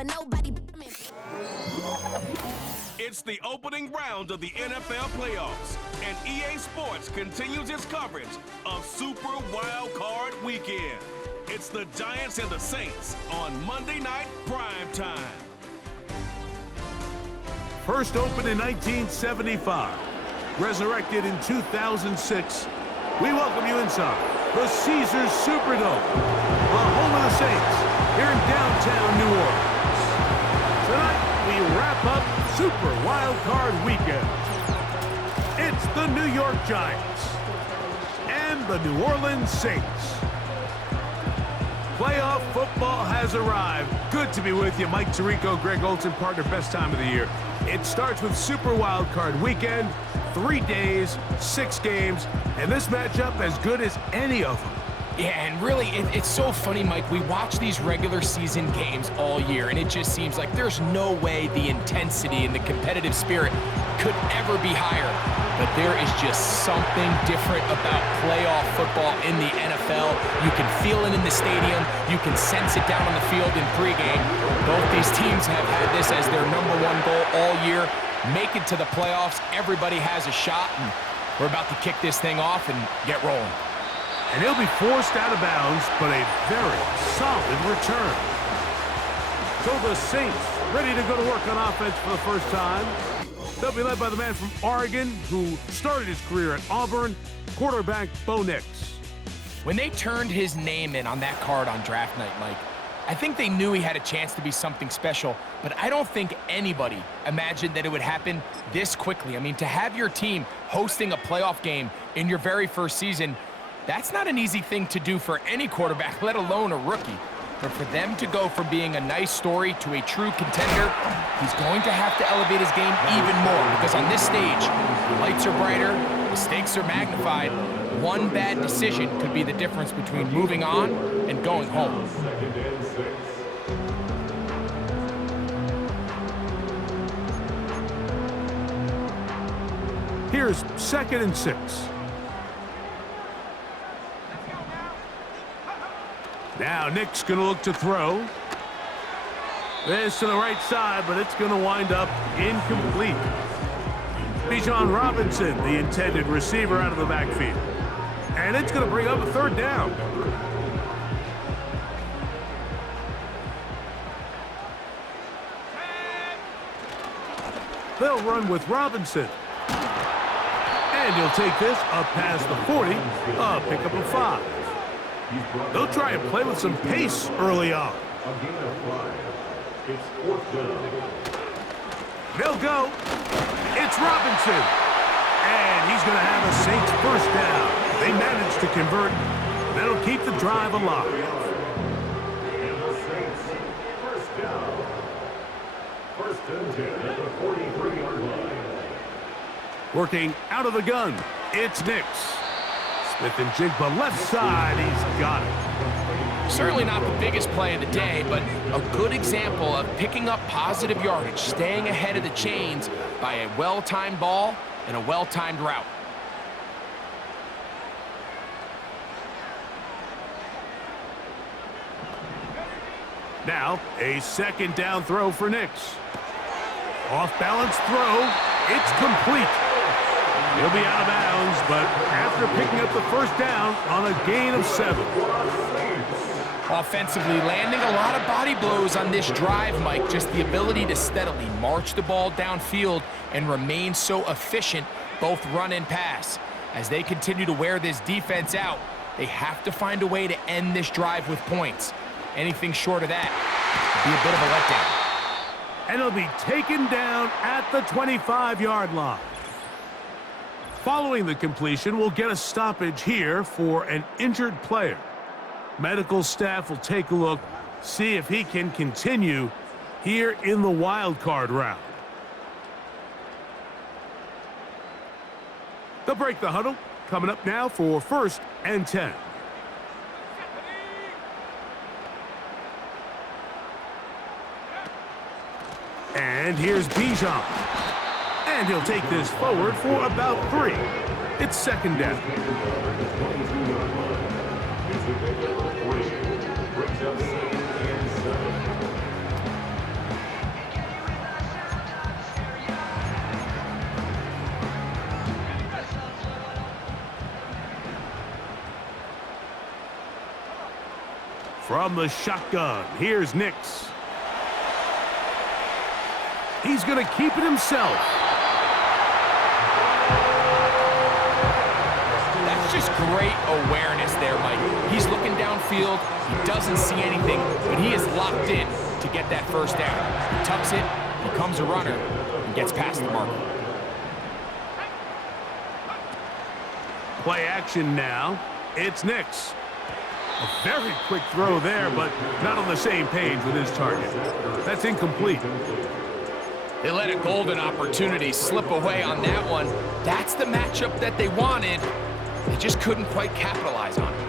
for nobody. It's the opening round of the NFL playoffs, and EA Sports continues its coverage of Super Wild Card Weekend. It's the Giants and the Saints on Monday Night Prime Time. First opened in 1975, resurrected in 2006, we welcome you inside the Caesars Superdome, the home of the Saints, here in downtown New Orleans. Tonight, we wrap up Super Wild Card Weekend. It's the New York Giants and the New Orleans Saints. Playoff football has arrived. Good to be with you. Mike Tirico, Greg Olson, partner, best time of the year. It starts with Super Wild Card Weekend, 3 days, 6 games, and this matchup as good as any of them. Yeah, and really, it's so funny, Mike. We watch these regular season games all year, and it just seems like there's no way the intensity and the competitive spirit could ever be higher. But there is just something different about playoff football in the NFL. You can feel it in the stadium. You can sense it down on the field in pregame. Both these teams have had this as their #1 goal all year. Make it to the playoffs. Everybody has a shot, and we're about to kick this thing off and get rolling. And he'll be forced out of bounds, but a very solid return. So the Saints ready to go to work on offense for the first time. They'll be led by the man from Oregon who started his career at Auburn, quarterback Bo Nix. When they turned his name in on that card on draft night, Mike, I think they knew he had a chance to be something special, but I don't think anybody imagined that it would happen this quickly. I mean, to have your team hosting a playoff game in your very first season, that's not an easy thing to do for any quarterback, let alone a rookie. But for them to go from being a nice story to a true contender, he's going to have to elevate his game even more, because on this stage, the lights are brighter, the stakes are magnified. One bad decision could be the difference between moving on and going home. Here's 2nd and 6. Now Nick's going to look to throw. This to the right side, but it's going to wind up incomplete. Bijan Robinson, the intended receiver, out of the backfield. And it's going to bring up a 3rd down. They'll run with Robinson. And he'll take this up past the 40, a pickup of 5. They'll try and play with some pace early on. They'll go. It's Robinson. And he's going to have a Saints 1st down. They managed to convert. That'll keep the drive alive. And the Saints 1st down. 1st and 10 at the 43-yard line. Working out of the gun, it's Nix. Smith and Jigba left side, he's got it. Certainly not the biggest play of the day, but a good example of picking up positive yardage, staying ahead of the chains by a well-timed ball and a well-timed route. Now, a 2nd down throw for Nix. Off-balance throw, it's complete. He'll be out of bounds, but after picking up the 1st down on a gain of 7. Offensively, landing a lot of body blows on this drive, Mike. Just the ability to steadily march the ball downfield and remain so efficient, both run and pass. As they continue to wear this defense out, they have to find a way to end this drive with points. Anything short of that would be a bit of a letdown. And he'll be taken down at the 25-yard line. Following the completion, we'll get a stoppage here for an injured player. Medical staff will take a look, see if he can continue here in the wild card round. They'll break the huddle. Coming up now for 1st and 10. And here's Bijan. And he'll take this forward for about 3. It's 2nd down. From the shotgun, here's Nix. He's going to keep it himself. That's just great awareness there, Mike. He's looking downfield. He doesn't see anything, but he is locked in to get that first down. He tucks it, becomes a runner, and gets past the marker. Play action now. It's Nix. A very quick throw there, but not on the same page with his target. That's incomplete. They let a golden opportunity slip away on that one. That's the matchup that they wanted. They just couldn't quite capitalize on it.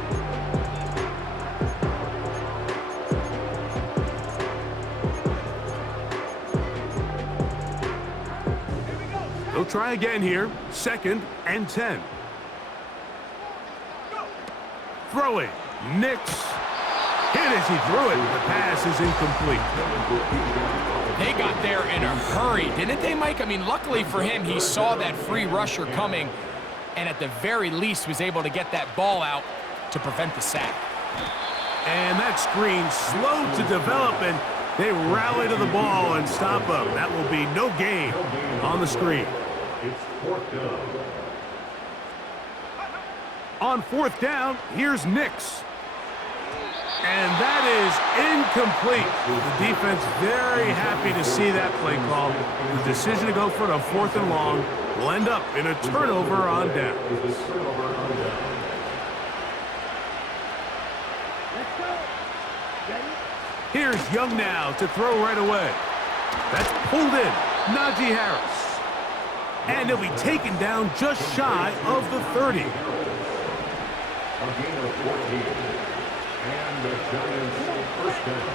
They'll try again here. 2nd and 10. Throwing. Nix. Hit as he threw it. The pass is incomplete. They got there in a hurry, didn't they, Mike? I mean, luckily for him, he saw that free rusher coming and at the very least was able to get that ball out to prevent the sack. And that screen slowed to develop, and they rally to the ball and stop him. That will be no gain on the screen. It's 4th down. On 4th down, here's Nix. And that is incomplete. The defense very happy to see that play call. The decision to go for it on 4th and long will end up in a turnover on down. Here's Young now to throw right away. That's pulled in. Najee Harris. And he'll be taken down just shy of the 30. A gain of 14. And the Giants first down.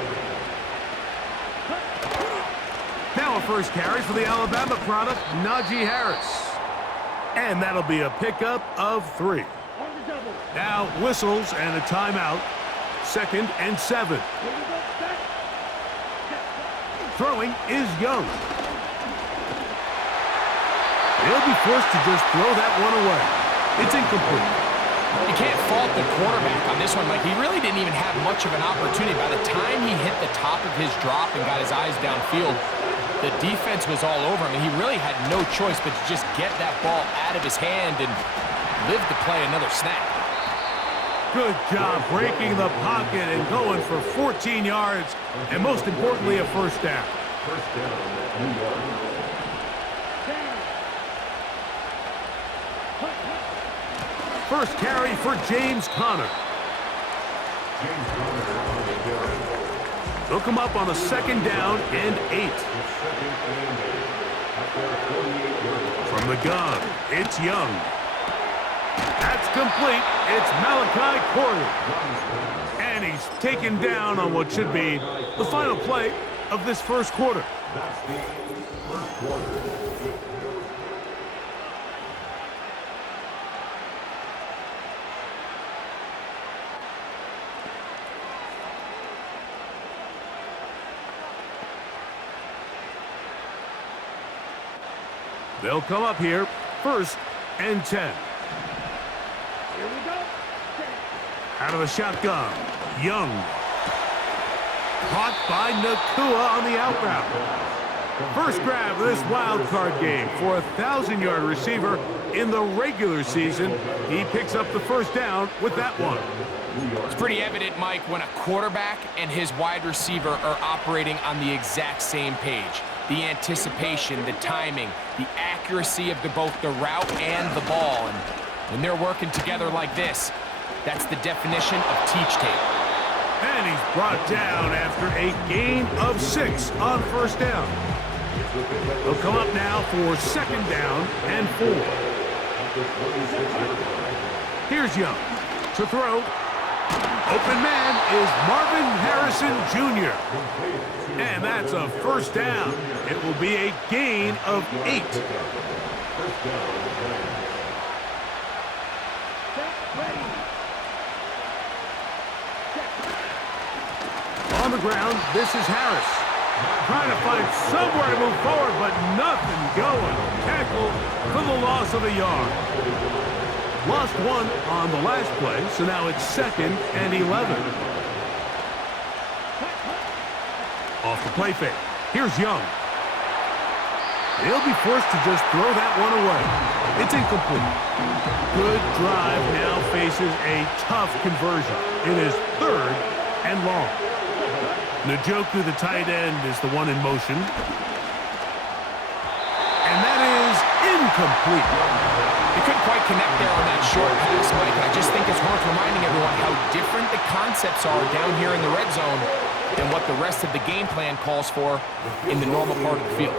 Now a first carry for the Alabama product, Najee Harris. And that'll be a pickup of 3. Now whistles and a timeout. 2nd and 7. Throwing is Young. He'll be forced to just throw that one away. It's incomplete. You can't fault the quarterback on this one, Mike. He really didn't even have much of an opportunity. By the time he hit the top of his drop and got his eyes downfield, the defense was all over him. He really had no choice but to just get that ball out of his hand and live to play another snap. Good job breaking the pocket and going for 14 yards, and most importantly, a first down. First down, New York. First carry for James Conner. James Conner on the carry. They'll come up on a 2nd down and 8. It's 2nd and 8. At their 48-yard line. From the gun, it's Young. That's complete. It's Malachi Corley. And he's taken down on what should be the final play of this first quarter. That's the first quarter. They'll come up here, 1st and 10. Here we go. Out of the shotgun, Young. Caught by Nakua on the out route. First grab of this wild card game for a 1,000-yard receiver in the regular season. He picks up the first down with that one. It's pretty evident, Mike, when a quarterback and his wide receiver are operating on the exact same page. The anticipation, the timing, the accuracy of both the route and the ball. And when they're working together like this, that's the definition of teach tape. And he's brought down after a gain of 6 on first down. They'll come up now for 2nd down and 4. Here's Young to throw. Open man is Marvin Harrison Jr. And that's a first down. It will be a gain of 8. On the ground, this is Harris. Trying to find somewhere to move forward, but nothing going. Tackle for the loss of a yard. Lost 1 on the last play, so now it's 2nd and 11. Off the play fake. Here's Young. He'll be forced to just throw that one away. It's incomplete. Good drive now faces a tough conversion. It is 3rd and long. Njoku, the tight end, is the one in motion. And that is incomplete. They couldn't quite connect there on that short pass, Mike. I just think it's worth reminding everyone how different the concepts are down here in the red zone than what the rest of the game plan calls for in the normal part of the field.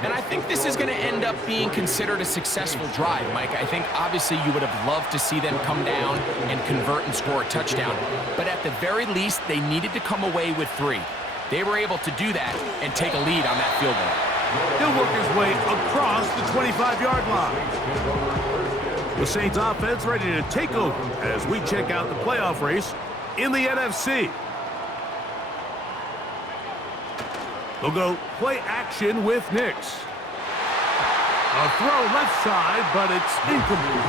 And I think this is going to end up being considered a successful drive, Mike. I think obviously you would have loved to see them come down and convert and score a touchdown. But at the very least, they needed to come away with 3. They were able to do that and take a lead on that field goal. He'll work his way across the 25-yard line. The Saints offense ready to take over as we check out the playoff race in the NFC. They'll go play action with Nix. A throw left side, but it's incomplete.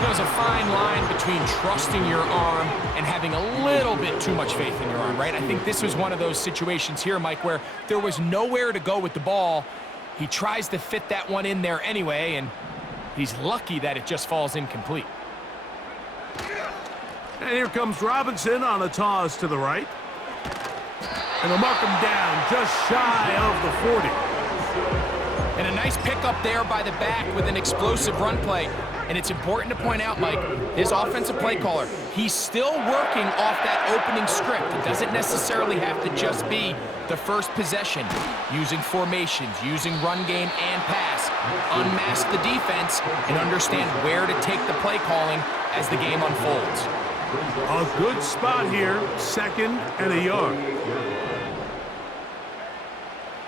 There's a fine line between trusting your arm and having a little bit too much faith in your arm, right? I think this was one of those situations here, Mike, where there was nowhere to go with the ball. He tries to fit that one in there anyway, and he's lucky that it just falls incomplete. And here comes Robinson on a toss to the right. And they'll mark him down just shy of the 40. And a nice pickup there by the back with an explosive run play. And it's important to point out, Mike, his offensive play caller, he's still working off that opening script. It doesn't necessarily have to just be the first possession. Using formations, using run game and pass. Unmask the defense and understand where to take the play calling as the game unfolds. A good spot here, 2nd and a yard.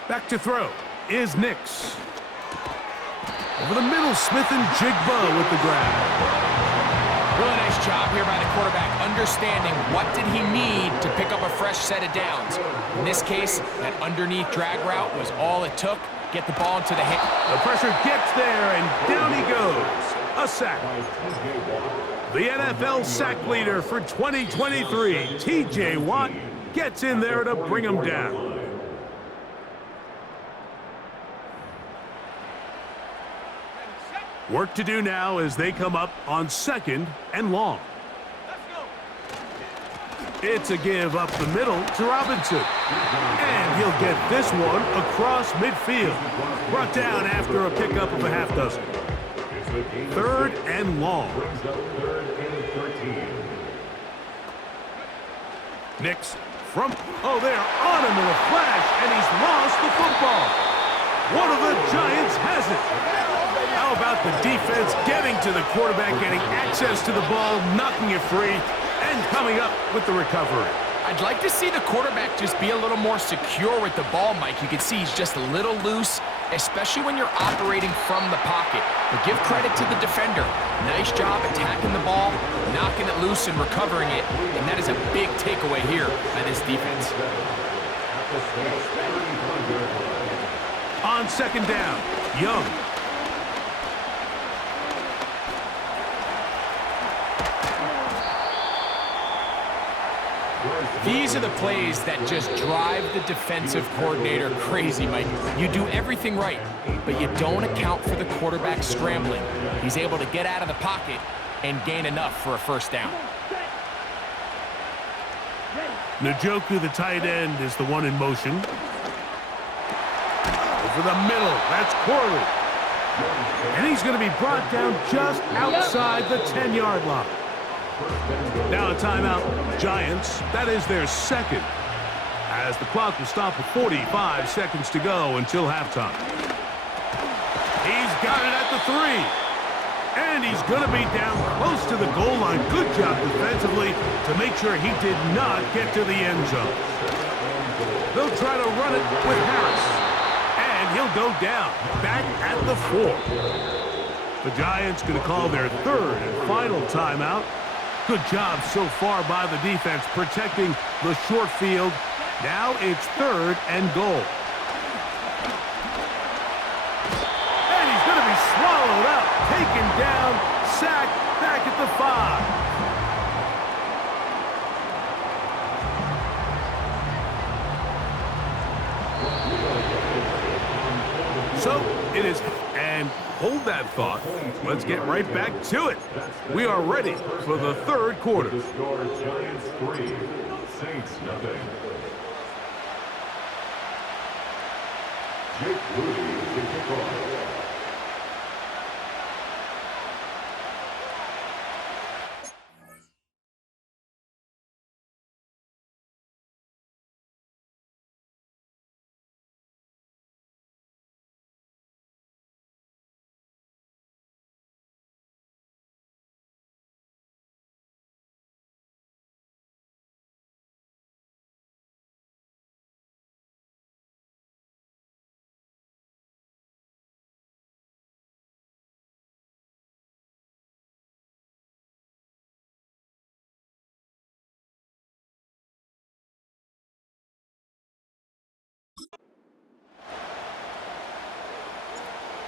Back to throw is Nix. Over the middle, Smith and Jigba with the grab. Really nice job here by the quarterback, understanding what did he need to pick up a fresh set of downs. In this case, that underneath drag route was all it took. Get the ball into the hit. The pressure gets there, and down he goes. A sack. The NFL sack leader for 2023, T.J. Watt, gets in there to bring him down. Work to do now as they come up on 2nd and long. It's a give up the middle to Robinson. And he'll get this one across midfield. Brought down after a pickup of a half dozen. 3rd and long. Nix from, they're on him in a flash, and he's lost the football. One of the Giants has it. How about the defense getting to the quarterback, getting access to the ball, knocking it free, and coming up with the recovery? I'd like to see the quarterback just be a little more secure with the ball, Mike. You can see he's just a little loose, especially when you're operating from the pocket. But give credit to the defender. Nice job attacking the ball, knocking it loose and recovering it. And that is a big takeaway here by this defense. On 2nd down, Young. These are the plays that just drive the defensive coordinator crazy, Mike. You do everything right, but you don't account for the quarterback scrambling. He's able to get out of the pocket and gain enough for a first down. Njoku, the tight end, is the one in motion. Over the middle, that's Corley. And he's going to be brought down just outside the 10-yard line. Now a timeout, Giants. That is their 2nd. As the clock will stop with 45 seconds to go until halftime. He's got it at the 3. And he's going to be down close to the goal line. Good job defensively to make sure he did not get to the end zone. They'll try to run it with Harris. And he'll go down, back at the 4. The Giants going to call their 3rd and final timeout. Good job so far by the defense protecting the short field. Now it's 3rd and goal. And he's going to be swallowed up, taken down, sacked back at the 5. So it is, and hold that thought. Let's get right back to it. We are ready for the third quarter. The score, Giants 3, Saints nothing. Jake Rudy to kick off.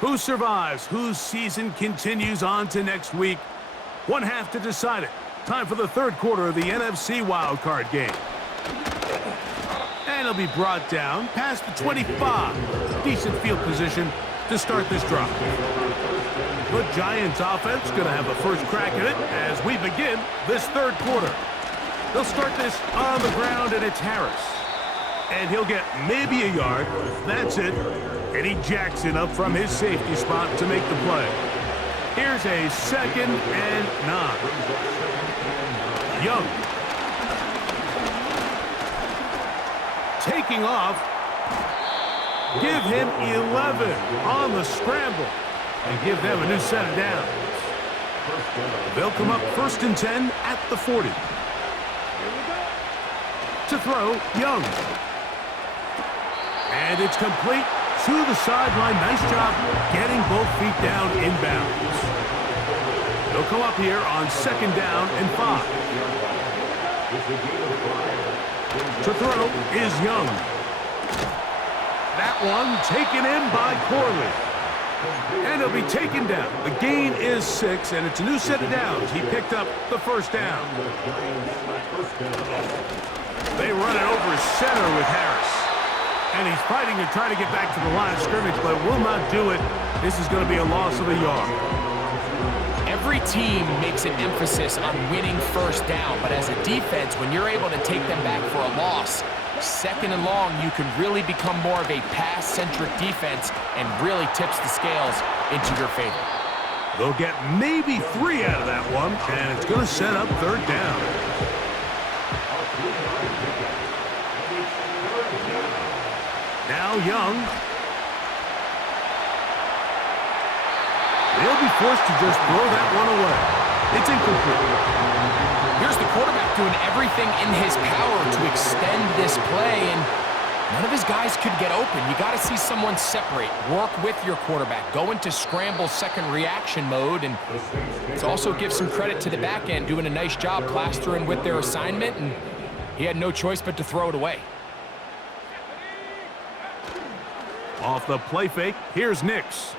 Who survives? Whose season continues on to next week? One half to decide it. Time for the third quarter of the NFC wildcard game. And he'll be brought down past the 25. Decent field position to start this drive. The Giants offense going to have the first crack at it as we begin this third quarter. They'll start this on the ground, and it's Harris. And he'll get maybe a yard. That's it. Eddie Jackson up from his safety spot to make the play. Here's a 2nd and 9. Young. Taking off. Give him 11 on the scramble. And give them a new set of downs. They'll come up 1st and 10 at the 40. To throw, Young. And it's complete to the sideline. Nice job getting both feet down inbounds. They'll come up here on 2nd down and 5. To throw is Young. That one taken in by Corley. And he'll be taken down. The gain is 6, and it's a new set of downs. He picked up the 1st down. They run it over center with Harris. And he's fighting to try to get back to the line of scrimmage, but will not do it. This is going to be a loss of a yard. Every team makes an emphasis on winning 1st down, but as a defense, when you're able to take them back for a loss, 2nd and long, you can really become more of a pass-centric defense and really tips the scales into your favor. They'll get maybe 3 out of that one, and it's going to set up 3rd down. Now Young. They'll be forced to just throw that one away. It's incomplete. Here's the quarterback doing everything in his power to extend this play, and none of his guys could get open. You got to see someone separate, work with your quarterback, go into scramble 2nd reaction mode, and let's also give some credit to the back end doing a nice job plastering with their assignment, and he had no choice but to throw it away. Off the play fake, here's Nix.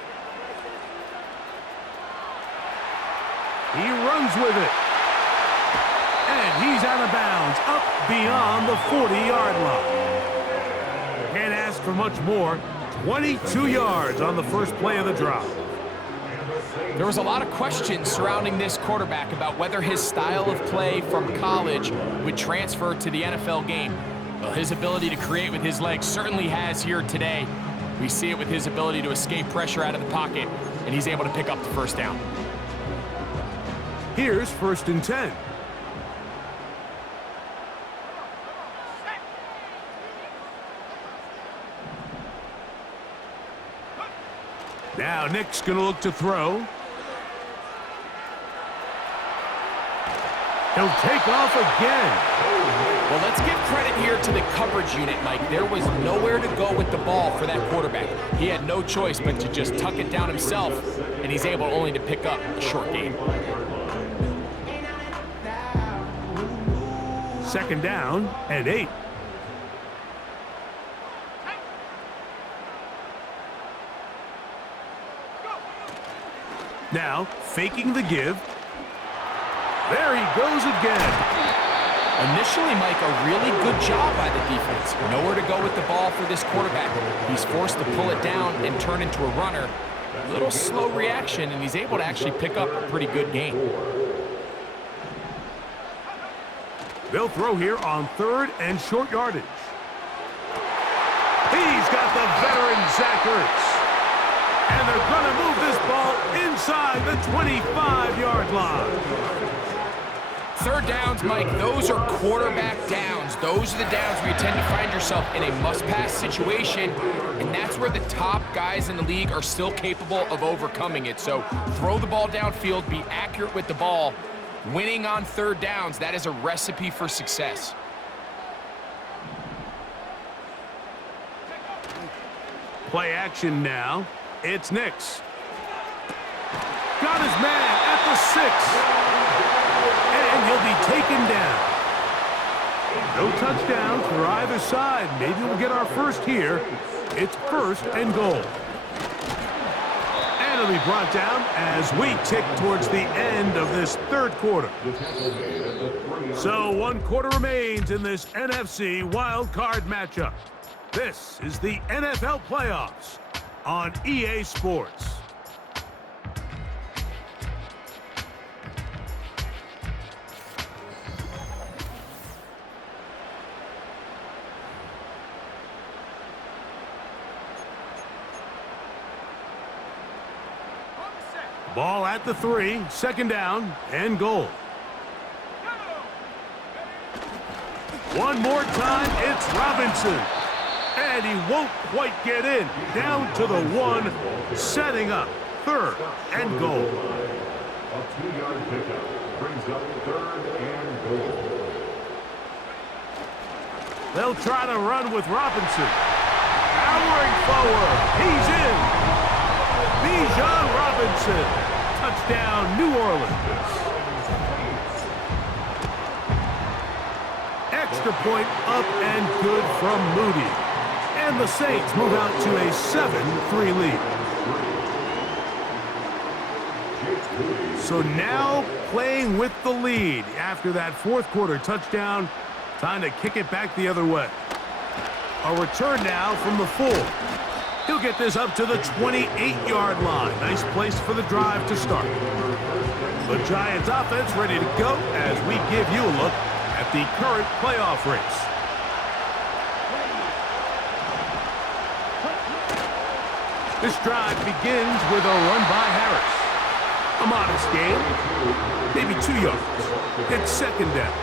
He runs with it. And he's out of bounds, up beyond the 40-yard line. Can't ask for much more. 22 yards on the first play of the drive. There was a lot of questions surrounding this quarterback about whether his style of play from college would transfer to the NFL game. Well, his ability to create with his legs certainly has here today. We see it with his ability to escape pressure out of the pocket, and he's able to pick up the 1st down. Here's 1st and 10. Now Nick's going to look to throw. He'll take off again. Well, let's give credit here to the coverage unit, Mike. There was nowhere to go with the ball for that quarterback. He had no choice but to just tuck it down himself, and he's able only to pick up a short gain. 2nd down and 8. Now, faking the give. There he goes again. Initially, Mike, a really good job by the defense. Nowhere to go with the ball for this quarterback. He's forced to pull it down and turn into a runner. A little slow reaction, and he's able to actually pick up a pretty good gain. They'll throw here on 3rd and short yardage. He's got the veteran Zach Ertz. And they're going to move this ball inside the 25-yard line. 3rd downs, Mike, those are quarterback downs. Those are the downs where you tend to find yourself in a must-pass situation, and that's where the top guys in the league are still capable of overcoming it. So throw the ball downfield, be accurate with the ball. Winning on 3rd downs, that is a recipe for success. Play action now. It's Nix. Got his man at the 6. And he'll be taken down. No touchdowns for either side. Maybe we'll get our first here. It's 1st and goal. And it'll be brought down as we tick towards the end of this 3rd quarter. So 1 quarter remains in this NFC wildcard matchup. This is the NFL playoffs on EA Sports. Ball at the 3, 2nd down and goal. One more time, it's Robinson. And he won't quite get in. Down to the 1, setting up 3rd and goal. A 2-yard pickup brings up 3rd and goal. They'll try to run with Robinson. Powering forward. He's in. Bijan Robinson. Touchdown, New Orleans. Extra point up and good from Moody. And the Saints move out to a 7-3 lead. So now playing with the lead after that 4th quarter touchdown. Time to kick it back the other way. A return now from the 4. He'll get this up to the 28-yard line. Nice place for the drive to start. The Giants offense ready to go as we give you a look at the current playoff race. This drive begins with a run by Harris. A modest gain, maybe 2 yards. It's 2nd down.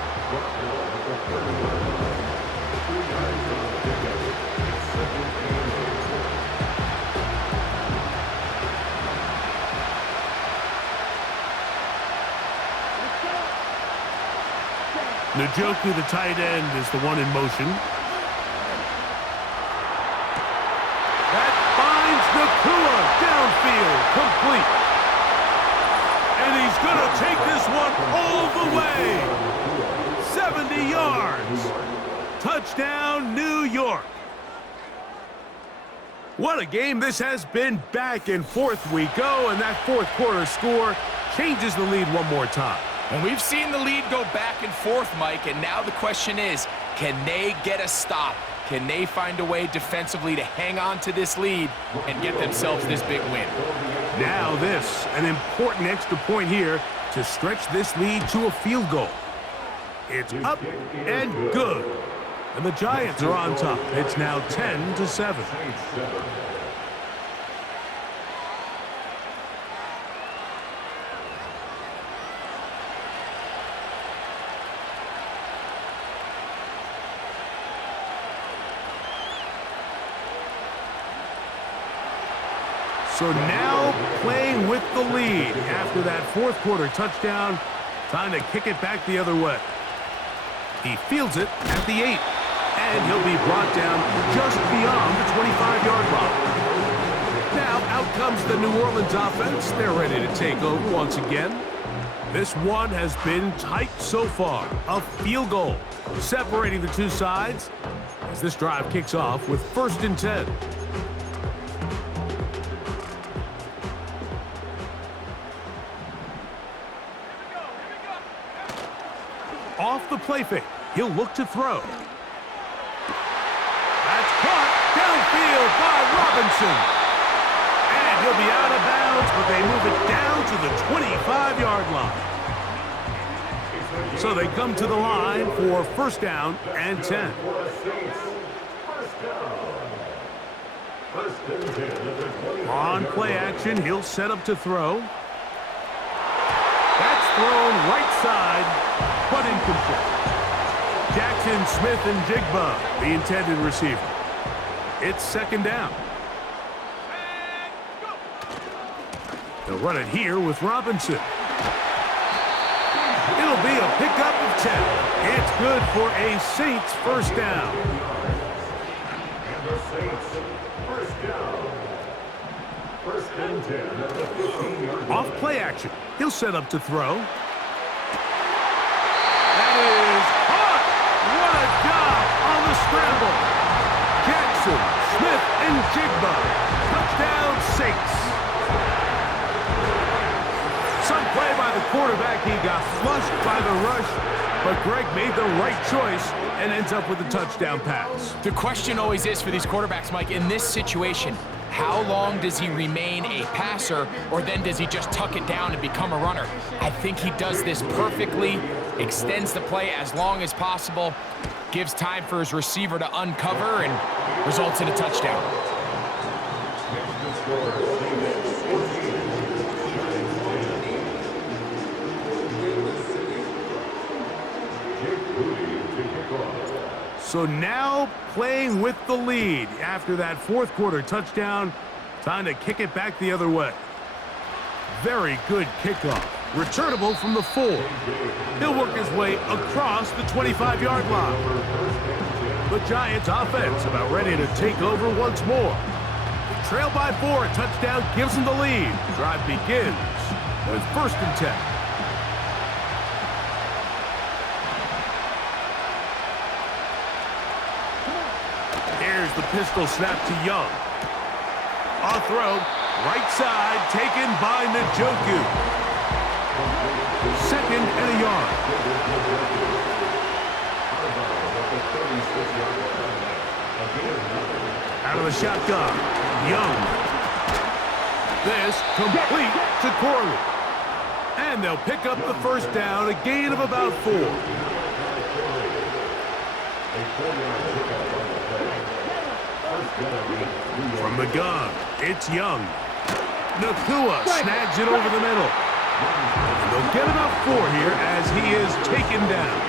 Njoku, the tight end, is the one in motion. That finds Nakua downfield, complete. And he's going to take this one all the way. 70 yards. Touchdown, New York. What a game this has been. Back and forth we go, and that 4th quarter score changes the lead one more time. And we've seen the lead go back and forth, Mike, and now the question is, can they get a stop? Can they find a way defensively to hang on to this lead and get themselves this big win? Now this, an important extra point here to stretch this lead to a field goal. It's up and good. And the Giants are on top. It's now 10-7. So now playing with the lead after that 4th quarter touchdown. Time to kick it back the other way. He fields it at the 8. And he'll be brought down just beyond the 25-yard line. Now out comes the New Orleans offense. They're ready to take over once again. This one has been tight so far. A field goal separating the two sides as this drive kicks off with 1st and 10. Off the play fake. He'll look to throw. That's caught downfield by Robinson. And he'll be out of bounds, but they move it down to the 25-yard line. So they come to the line for first down and 10. On play action, he'll set up to throw. That's thrown right side, but incomplete. Jackson, Smith, and Jigba, the intended receiver. It's second down. They'll run it here with Robinson. It'll be a pickup of 10. It's good for a Saints first down. And the Saints first down. First and 10 at the 15-yard line. Off play action. He'll set up to throw. That is caught! What a job on the scramble. Jackson, Smith, and Jigba. Touchdown Saints. Some play by the quarterback. He got flushed by the rush, but Greg made the right choice and ends up with a touchdown pass. The question always is for these quarterbacks, Mike, in this situation, how long does he remain a passer, or then does he just tuck it down and become a runner? I think he does this perfectly, extends the play as long as possible, gives time for his receiver to uncover, and results in a touchdown. So now playing with the lead after that fourth quarter touchdown. Time to kick it back the other way. Very good kickoff. Returnable from the 4. He'll work his way across the 25-yard line. The Giants offense about ready to take over once more. They trail by 4. A touchdown gives them the lead. Drive begins with first and 10. Here's the pistol snap to Young. On throw, right side, taken by Njoku. Second and a yard. Out of the shotgun, Young. This complete to Corley. And they'll pick up the first down, a gain of about 4. From the gun, it's Young. Nakua snags it over the middle. And they'll get about 4 here as he is taken down.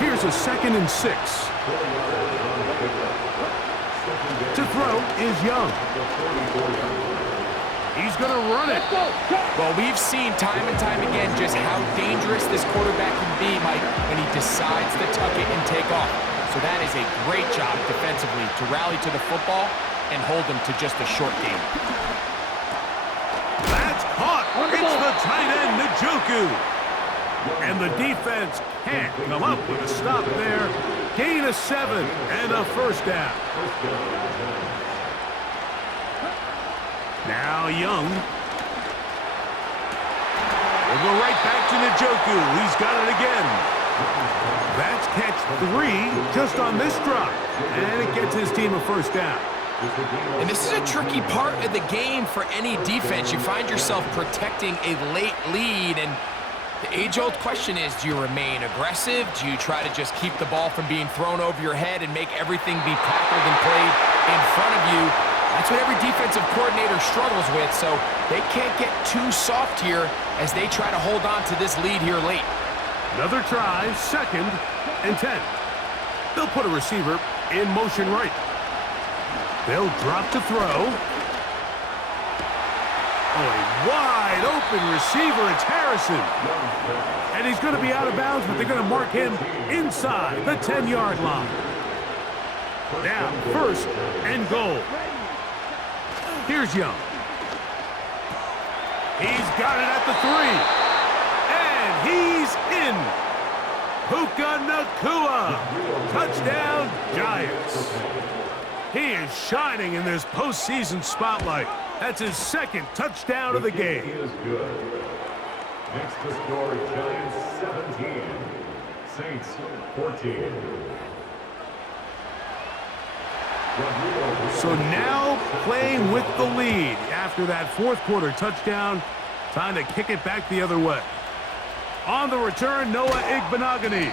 Here's a second and 6. To throw is Young. He's going to run it. Well, we've seen time and time again just how dangerous this quarterback can be, Mike, when he decides to tuck it and take off. So that is a great job defensively to rally to the football and hold them to just a short game. That's caught. It's the tight end, Njoku. And the defense can't come up with a stop there. Gain of 7 and a first down. Now Young. We'll go right back to Njoku. He's got it again. That's catch 3 just on this drive. And it gets his team a first down. And this is a tricky part of the game for any defense. You find yourself protecting a late lead, and the age-old question is, do you remain aggressive? Do you try to just keep the ball from being thrown over your head and make everything be tackled and played in front of you? That's what every defensive coordinator struggles with, so they can't get too soft here as they try to hold on to this lead here late. Another try, second and 10. They'll put a receiver in motion right. They'll drop to throw. Oh, a wide open receiver. It's Harrison. And he's going to be out of bounds, but they're going to mark him inside the 10-yard line. Now, first and goal. Here's Young. He's got it at the 3. And he's in. Puka Nakua. Touchdown, Giants. He is shining in this postseason spotlight. That's his second touchdown of the game. He is good. Next to score, Giants 17. Saints 14. So now playing with the lead after that fourth quarter touchdown. Time to kick it back the other way. On the return, Noah Igbenogany.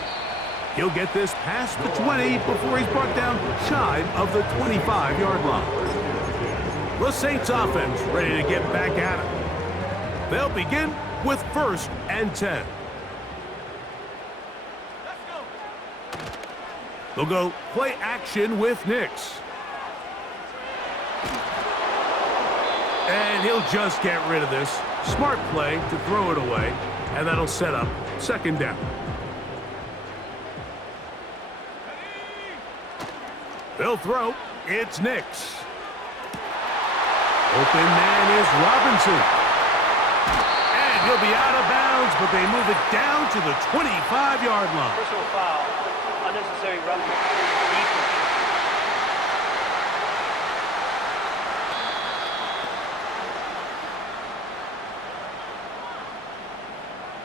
He'll get this past the 20 before he's brought down shy of the 25-yard line. The Saints offense ready to get back at it. They'll begin with 1st and 10. They'll go play action with Nix. And he'll just get rid of this. Smart play to throw it away, and that'll set up 2nd down. They'll throw. It's Nix. Open man is Robinson. And he'll be out of bounds, but they move it down to the 25-yard line. Personal foul. Unnecessary roughness.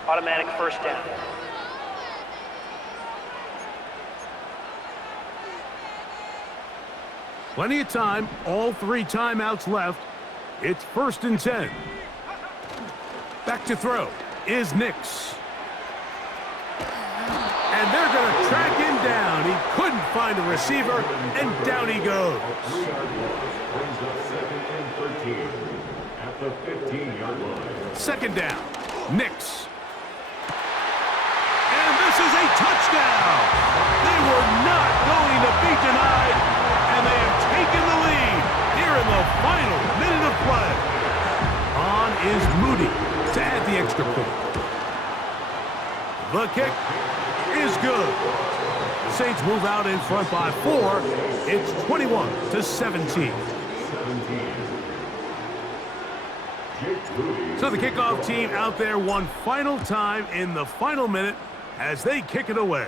Automatic 1st down. Plenty of time, all 3 timeouts left. It's 1st and 10. Back to throw is Nix. And they're going to track him down. He couldn't find a receiver, and down he goes. 3-yard loss brings up 2nd and 13 at the 15-yard line. 2nd down, Nix. And this is a touchdown. They were not going to be denied, and they have taken the lead here in the final minute of play. On is Moody to add the extra point. The kick is good. The Saints move out in front by 4. It's 21-17. So the kickoff team out there one final time in the final minute as they kick it away.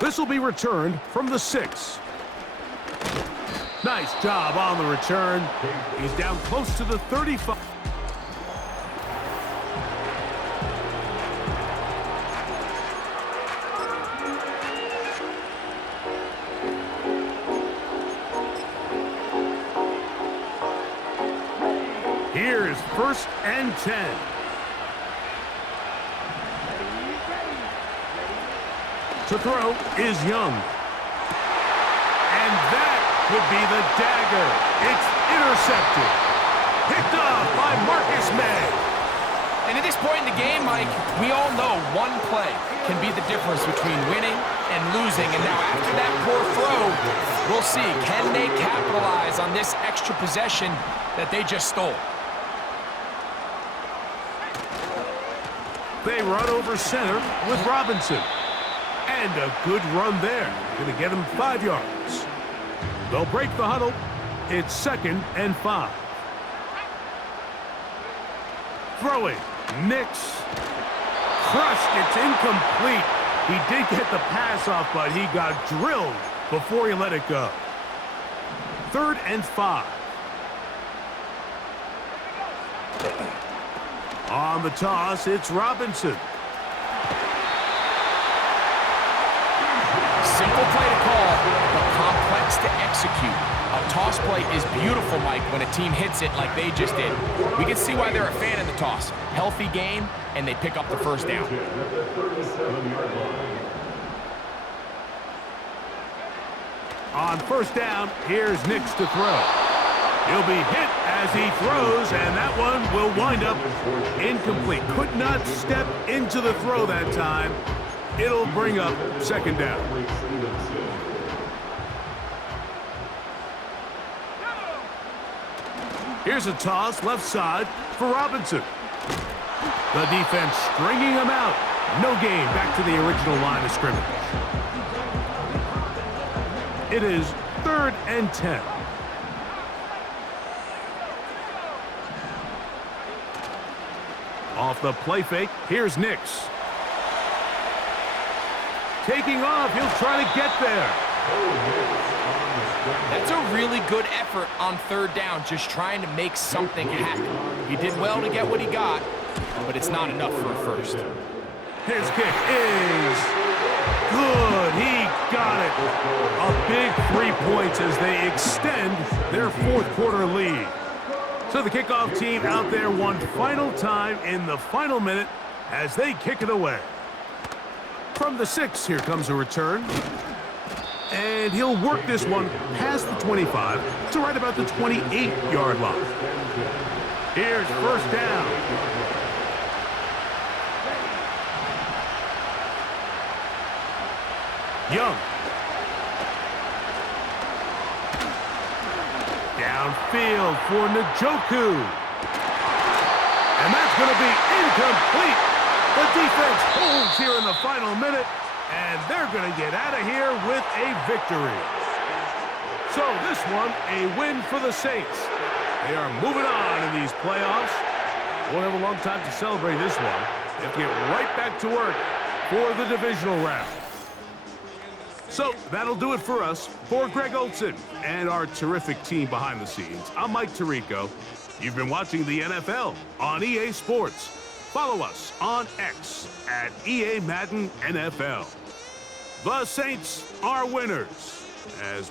This will be returned from the 6. Nice job on the return. He's down close to the 35. Here's 1st and 10. To throw is Young. And that would be the dagger. It's intercepted. Picked off by Marcus May. And at this point in the game, Mike, we all know one play can be the difference between winning and losing. And now after that poor throw, we'll see, can they capitalize on this extra possession that they just stole? They run over center with Robinson. And a good run there. Going to get him 5 yards. They'll break the huddle. It's 2nd and 5. Throwing. Nix. Crushed. It's incomplete. He did get the pass off, but he got drilled before he let it go. 3rd and 5. On the toss, it's Robinson. Simple play to call, but complex to execute. A toss play is beautiful, Mike, when a team hits it like they just did. We can see why they're a fan of the toss. Healthy game, and they pick up the 1st down. On 1st down, here's Nix to throw. He'll be hit as he throws, and that one will wind up incomplete. Could not step into the throw that time. It'll bring up 2nd down. Here's a toss left side for Robinson. The defense stringing him out. No gain back to the original line of scrimmage. It is 3rd and 10. Off the play fake, here's Nix. Taking off, he'll try to get there. That's a really good effort on 3rd down, just trying to make something happen. He did well to get what he got, but it's not enough for a 1st. His kick is Good. He got it. A big 3 points as they extend their fourth quarter lead. So the kickoff team out there one final time in the final minute as they kick it away. From the 6, here comes a return. And he'll work this one past the 25 to right about the 28-yard line. Here's first down. Young. Downfield for Njoku. And that's going to be incomplete. The defense holds here in the final minute, and they're going to get out of here with a victory. So this one, a win for the Saints. They are moving on in these playoffs. Won't have a long time to celebrate this one. They have to get right back to work for the divisional round. So that'll do it for us. For Greg Olson and our terrific team behind the scenes, I'm Mike Tirico. You've been watching the NFL on EA Sports. Follow us on X at EA Madden NFL. The Saints are winners as